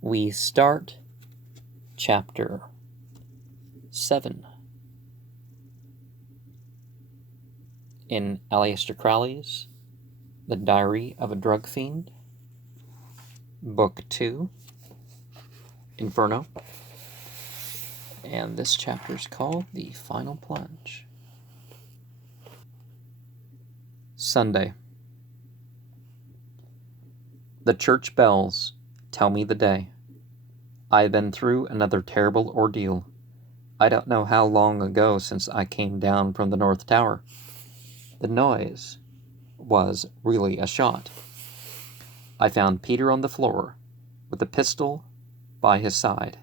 we start chapter 7 in Aleister Crowley's The Diary of a Drug Fiend, Book 2, Inferno, and this chapter is called The Final Plunge. Sunday. The church bells tell me the day. I have been through another terrible ordeal. I don't know how long ago since I came down from the North Tower. The noise was really a shot. I found Peter on the floor, with a pistol by his side,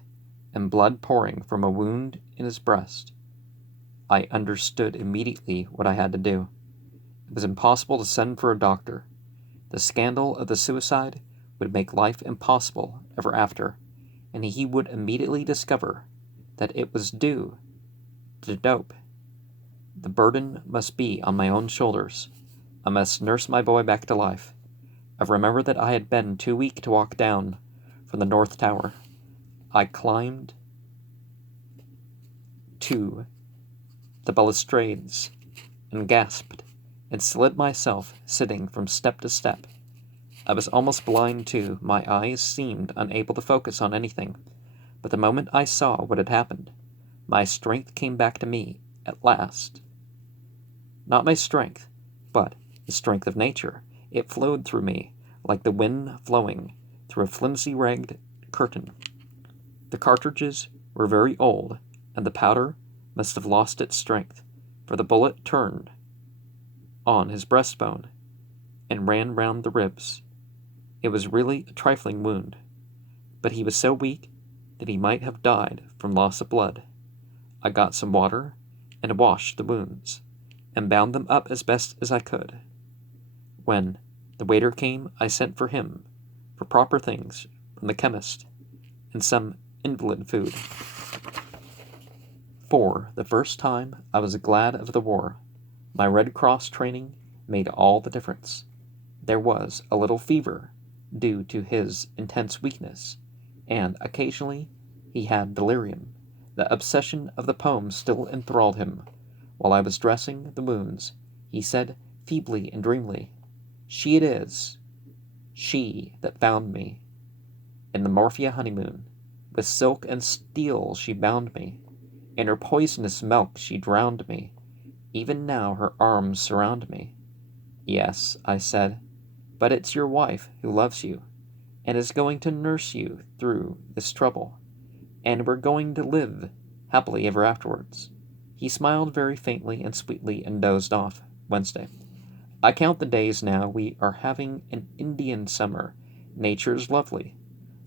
and blood pouring from a wound in his breast. I understood immediately what I had to do. It was impossible to send for a doctor. The scandal of the suicide would make life impossible ever after, and he would immediately discover that it was due to dope. The burden must be on my own shoulders. I must nurse my boy back to life. I remembered that I had been too weak to walk down from the North Tower. I climbed to the balustrades and gasped and slid myself sitting from step to step. I was almost blind too. My eyes seemed unable to focus on anything. But the moment I saw what had happened, my strength came back to me at last. Not my strength, but the strength of nature. It flowed through me like the wind flowing through a flimsy-ragged curtain. The cartridges were very old, and the powder must have lost its strength, for the bullet turned on his breastbone and ran round the ribs. It was really a trifling wound, but he was so weak that he might have died from loss of blood. I got some water and washed the wounds, and bound them up as best as I could. When the waiter came, I sent for him, for proper things from the chemist, and some invalid food. For the first time I was glad of the war. My Red Cross training made all the difference. There was a little fever, due to his intense weakness, and occasionally he had delirium. The obsession of the poem still enthralled him. While I was dressing the wounds, he said feebly and dreamily, "She it is, she that found me. In the Morphia honeymoon, with silk and steel she bound me. In her poisonous milk she drowned me. Even now her arms surround me." "Yes," I said, "but it's your wife who loves you, and is going to nurse you through this trouble, and we're going to live happily ever afterwards." He smiled very faintly and sweetly and dozed off. Wednesday. I count the days now. We are having an Indian summer. Nature's lovely.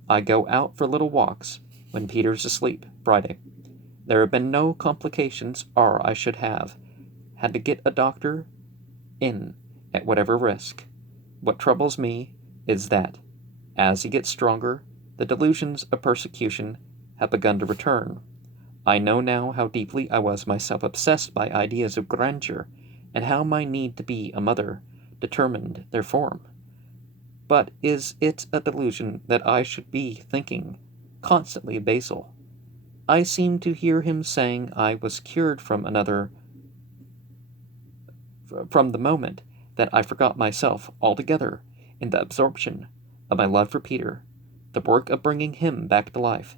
I go out for little walks when Peter's asleep. Friday. There have been no complications, or I should have had to get a doctor in at whatever risk. What troubles me is that, as he gets stronger, the delusions of persecution have begun to return. I know now how deeply I was myself obsessed by ideas of grandeur, and how my need to be a mother determined their form. But is it a delusion that I should be thinking constantly of Basil? I seem to hear him saying I was cured from the moment that I forgot myself altogether in the absorption of my love for Peter, the work of bringing him back to life.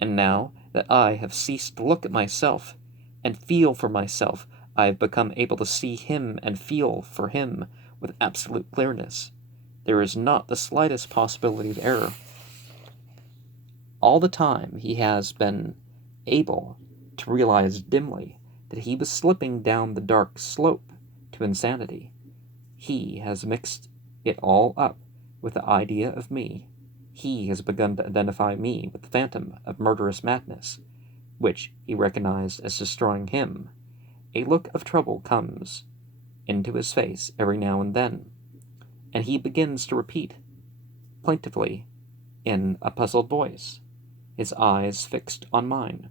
And now that I have ceased to look at myself and feel for myself, I have become able to see him and feel for him with absolute clearness. There is not the slightest possibility of error. All the time he has been able to realize dimly that he was slipping down the dark slope to insanity. He has mixed it all up with the idea of me. He has begun to identify me with the phantom of murderous madness, which he recognized as destroying him. A look of trouble comes into his face every now and then, and he begins to repeat, plaintively, in a puzzled voice, his eyes fixed on mine,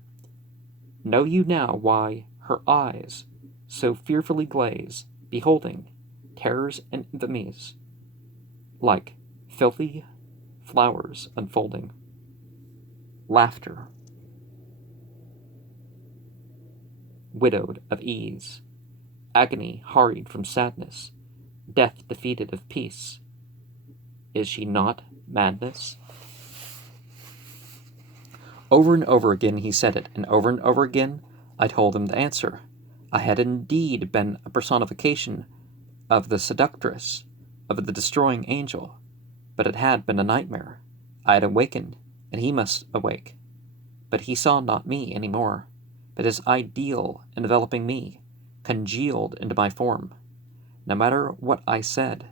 "Know you now why her eyes so fearfully glaze, beholding terrors and infamies, like filthy flowers unfolding?" Laughter, widowed of ease, agony hurried from sadness, death defeated of peace. Is she not madness? Over and over again he said it, and over again I told him the answer. I had indeed been a personification of the seductress, of the destroying angel, but it had been a nightmare. I had awakened, and he must awake. But he saw not me any more, but his ideal enveloping me, congealed into my form. No matter what I said,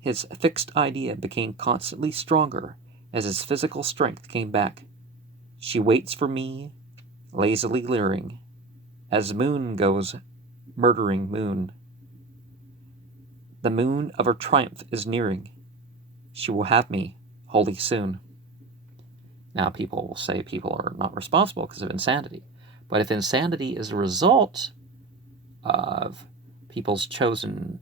his fixed idea became constantly stronger as his physical strength came back. She waits for me, lazily leering, as moon goes murdering moon. The moon of her triumph is nearing. She will have me wholly soon. Now, people will say people are not responsible because of insanity. But if insanity is a result of people's chosen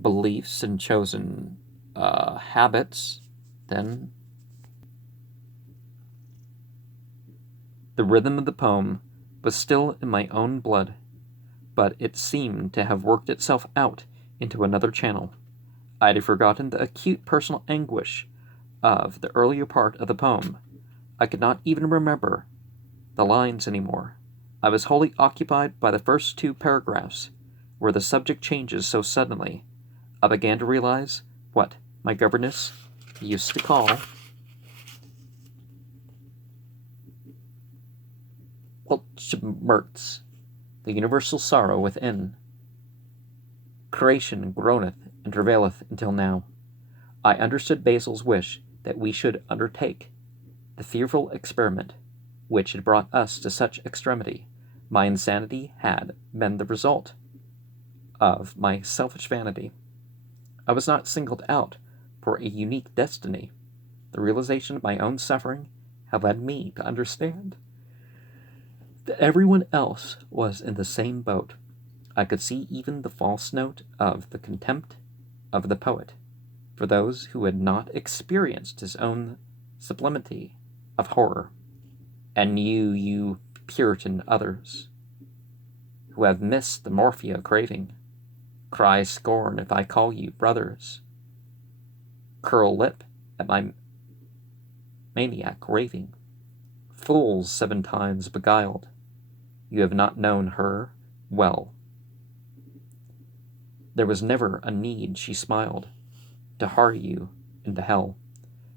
beliefs and chosen habits, then the rhythm of the poem was still in my own blood, but it seemed to have worked itself out into another channel. I had forgotten the acute personal anguish of the earlier part of the poem. I could not even remember the lines anymore. I was wholly occupied by the first two paragraphs, where the subject changes so suddenly. I began to realize what my governess used to call Weltschmerz, the universal sorrow within. Creation groaneth and travaileth until now. I understood Basil's wish that we should undertake the fearful experiment which had brought us to such extremity. My insanity had been the result of my selfish vanity. I was not singled out for a unique destiny. The realization of my own suffering had led me to understand that everyone else was in the same boat. I could see even the false note of the contempt of the poet for those who had not experienced his own sublimity of horror. And you Puritan others, who have missed the morphia craving, cry scorn if I call you brothers. Curl lip at my maniac raving. Fools 7 times beguiled, you have not known her well. There was never a need, she smiled, to hurry you into hell.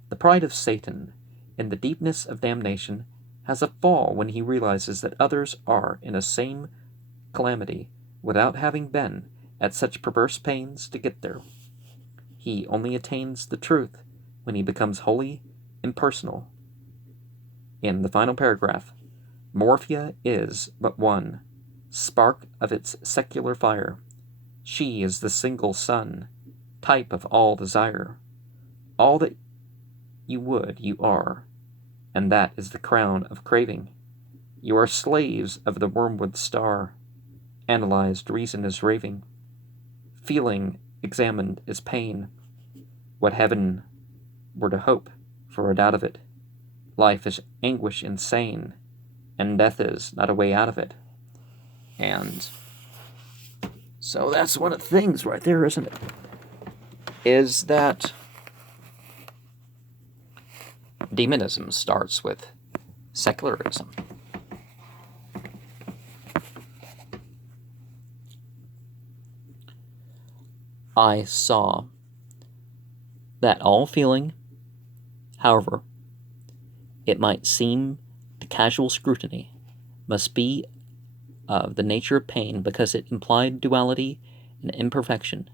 The pride of Satan, in the deepness of damnation, has a fall when he realizes that others are in a same calamity without having been at such perverse pains to get there. He only attains the truth when he becomes wholly impersonal. In the final paragraph, Morphia is but one spark of its secular fire. She is the single sun, type of all desire. All that you would, you are, and that is the crown of craving. You are slaves of the wormwood star. Analyzed reason is raving. Feeling examined is pain. What heaven were to hope for a doubt of it. Life is anguish insane, and death is not a way out of it. And so that's one of the things right there, isn't it? Is that demonism starts with secularism. I saw that all feeling, however it might seem to casual scrutiny, must be of the nature of pain because it implied duality and imperfection,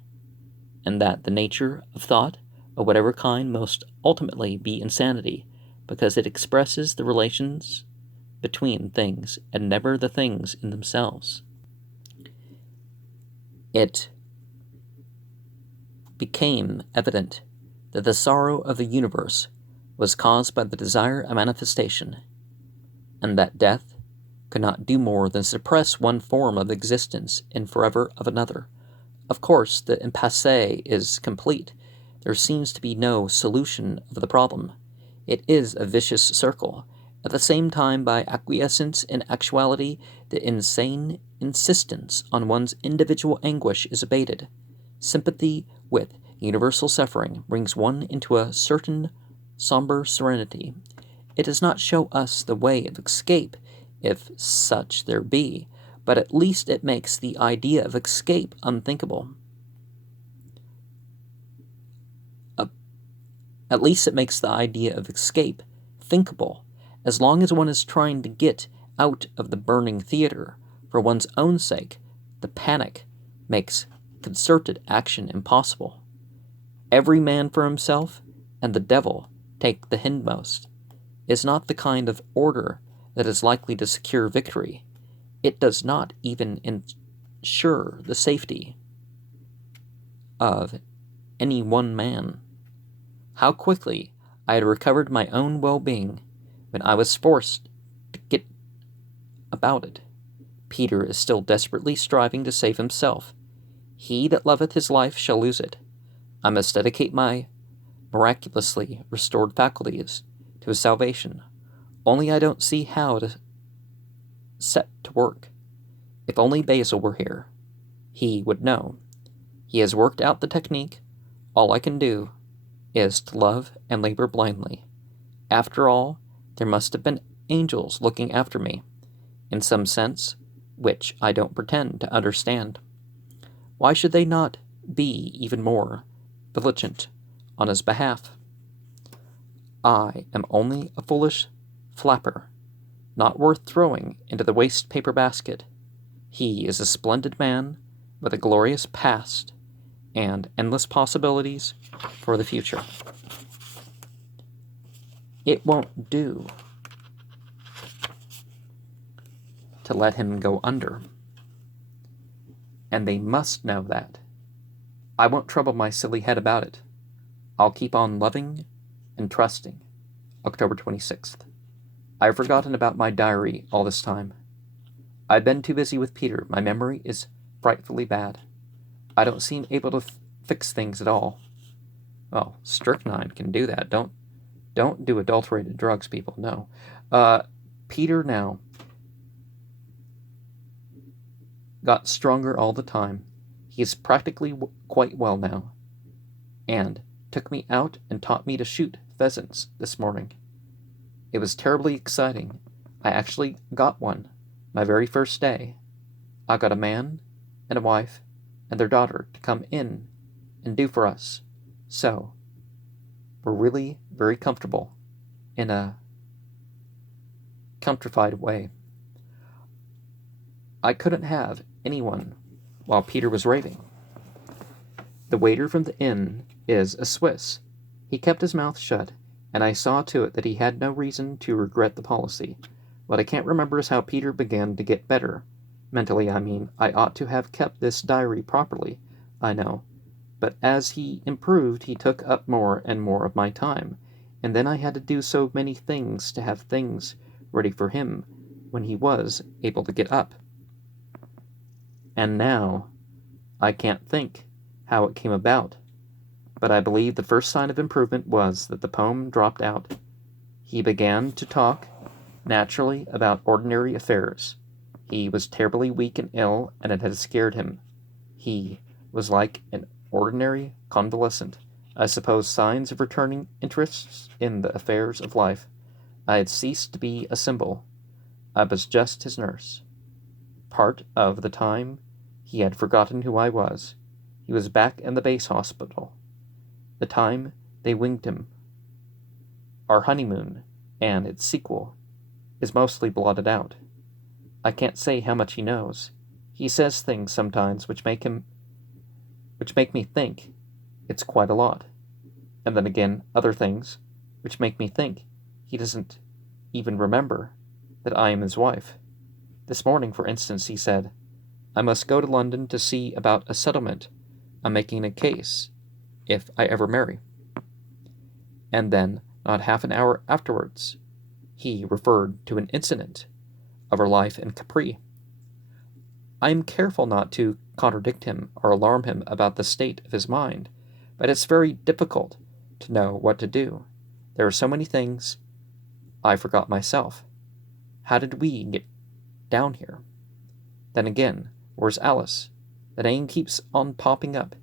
and that the nature of thought, of whatever kind, must ultimately be insanity, because it expresses the relations between things and never the things in themselves. It became evident that the sorrow of the universe was caused by the desire of manifestation, and that death could not do more than suppress one form of existence in forever of another. Of course, the impasse is complete. There seems to be no solution of the problem. It is a vicious circle, At the same time, by acquiescence in actuality, the insane insistence on one's individual anguish is abated. Sympathy with universal suffering brings one into a certain somber serenity. It does not show us the way of escape, if such there be, but at least it makes the idea of escape unthinkable. At least it makes the idea of escape thinkable, as long as one is trying to get out of the burning theater for one's own sake. The panic makes concerted action impossible. Every man for himself, and the devil take the hindmost, is not the kind of order that is likely to secure victory. It does not even ensure the safety of any one man. How quickly I had recovered my own well-being when I was forced to get about it. Peter is still desperately striving to save himself. He that loveth his life shall lose it. I must dedicate my miraculously restored faculties to his salvation. Only I don't see how to set to work. If only Basil were here, he would know. He has worked out the technique. All I can do is to love and labor blindly. After all, there must have been angels looking after me, in some sense, which I don't pretend to understand. Why should they not be even more vigilant on his behalf? I am only a foolish flapper, not worth throwing into the waste paper basket. He is a splendid man with a glorious past and endless possibilities for the future. It won't do to let him go under, and they must know that. I won't trouble my silly head about it. I'll keep on loving and trusting. October 26th. I've forgotten about my diary all this time. I've been too busy with Peter. My memory is frightfully bad. I don't seem able to fix things at all. Well, strychnine can do that. Don't do adulterated drugs, people. No. Peter now got stronger all the time. He is practically quite well now, and took me out and taught me to shoot pheasants this morning. It was terribly exciting. I actually got one, my very first day. I got a man and a wife and their daughter to come in and do for us. So, we're really very comfortable in a countrified way. I couldn't have anyone while Peter was raving. The waiter from the inn is a Swiss. He kept his mouth shut, and I saw to it that he had no reason to regret the policy. What I can't remember is how Peter began to get better. Mentally, I mean. I ought to have kept this diary properly, I know. But as he improved, he took up more and more of my time, and then I had to do so many things to have things ready for him when he was able to get up. And now, I can't think how it came about, but I believe the first sign of improvement was that the poem dropped out. He began to talk naturally about ordinary affairs. He was terribly weak and ill, and it had scared him. He was like an ordinary convalescent. I suppose signs of returning interests in the affairs of life. I had ceased to be a symbol. I was just his nurse. Part of the time he had forgotten who I was. He was back in the base hospital. The time they winged him. Our honeymoon and its sequel is mostly blotted out. I can't say how much he knows. He says things sometimes which make me think it's quite a lot. And then again, other things which make me think he doesn't even remember that I am his wife. This morning, for instance, he said, I must go to London to see about a settlement. I'm making a case, if I ever marry. And then, not half an hour afterwards, he referred to an incident of her life in Capri. I am careful not to contradict him or alarm him about the state of his mind, but it's very difficult to know what to do. There are so many things I forgot myself. How did we get down here? Then again, where's Alice? The name keeps on popping up,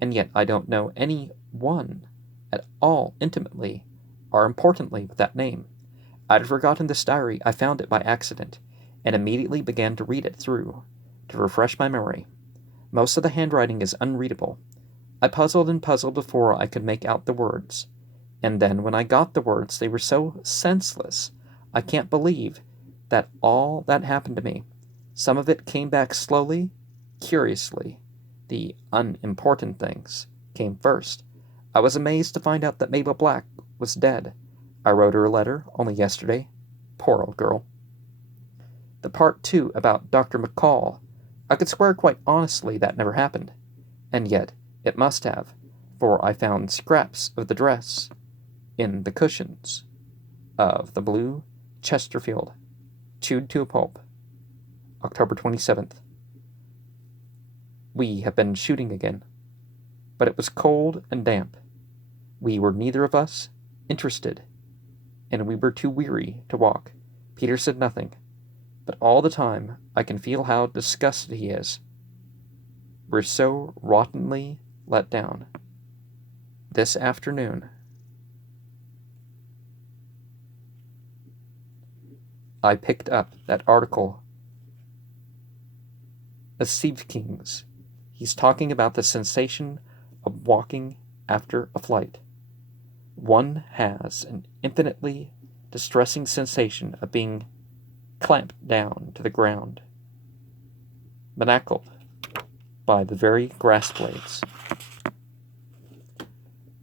and yet I don't know any one at all intimately or importantly with that name. I'd forgotten this diary. I found it by accident, and immediately began to read it through, to refresh my memory. Most of the handwriting is unreadable. I puzzled and puzzled before I could make out the words, and then when I got the words, they were so senseless. I can't believe that all that happened to me. Some of it came back slowly, curiously. The unimportant things came first. I was amazed to find out that Mabel Black was dead. I wrote her a letter only yesterday. Poor old girl. The part 2 about Dr. McCall, I could swear quite honestly that never happened. And yet it must have, for I found scraps of the dress in the cushions of the blue Chesterfield, chewed to a pulp. October 27th. We have been shooting again, but it was cold and damp. We were neither of us interested, and we were too weary to walk. Peter said nothing, but all the time I can feel how disgusted he is. We're so rottenly let down. This afternoon, I picked up that article of Sievking's. He's talking about the sensation of walking after a flight. One has an infinitely distressing sensation of being clamped down to the ground, manacled by the very grass blades.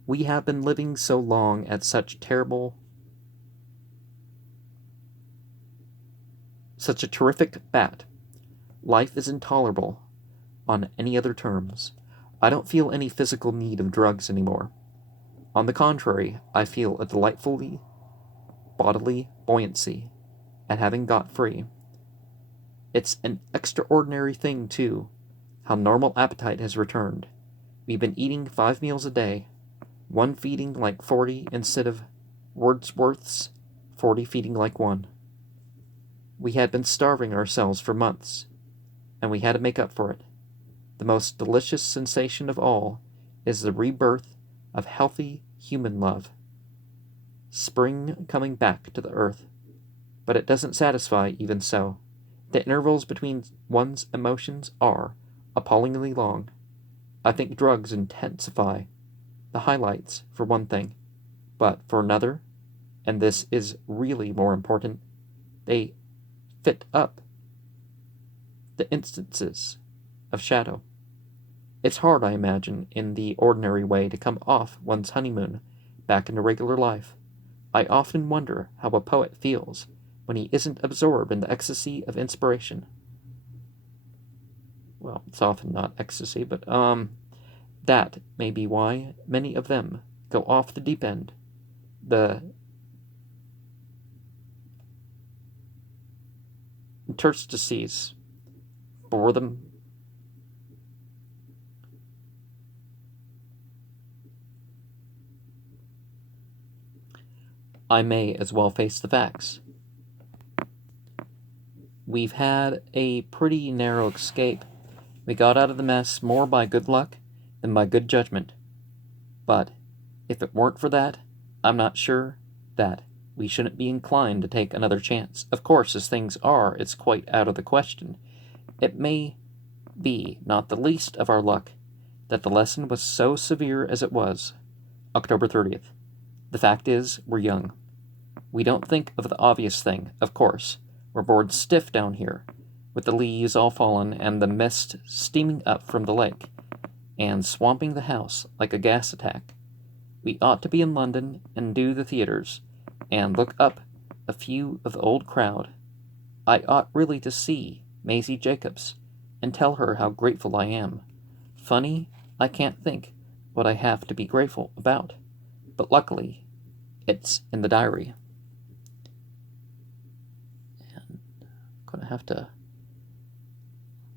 We have been living so long at such a terrific bat. Life is intolerable on any other terms. I don't feel any physical need of drugs anymore. On the contrary, I feel a delightfully bodily buoyancy at having got free. It's an extraordinary thing, too, how normal appetite has returned. We've been eating 5 meals a day, one feeding like 40 instead of Wordsworth's 40 feeding like one. We had been starving ourselves for months, and we had to make up for it. The most delicious sensation of all is the rebirth of healthy human love. Spring coming back to the earth. But it doesn't satisfy even so. The intervals between one's emotions are appallingly long. I think drugs intensify the highlights, for one thing. But for another, and this is really more important, they fit up the instances of shadow. It's hard, I imagine, in the ordinary way to come off one's honeymoon back into regular life. I often wonder how a poet feels when he isn't absorbed in the ecstasy of inspiration. Well, it's often not ecstasy, but that may be why many of them go off the deep end. The interstices bore them. I may as well face the facts. We've had a pretty narrow escape. We got out of the mess more by good luck than by good judgment. But if it weren't for that, I'm not sure that we shouldn't be inclined to take another chance. Of course, as things are, it's quite out of the question. It may be not the least of our luck that the lesson was so severe as it was. October 30th. The fact is, we're young. We don't think of the obvious thing, of course. We're bored stiff down here, with the leaves all fallen and the mist steaming up from the lake, and swamping the house like a gas attack. We ought to be in London and do the theaters, and look up a few of the old crowd. I ought really to see Maisie Jacobs, and tell her how grateful I am. Funny, I can't think what I have to be grateful about, but luckily, it's in the diary. And I'm going to have to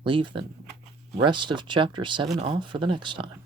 leave the rest of chapter 7 off for the next time.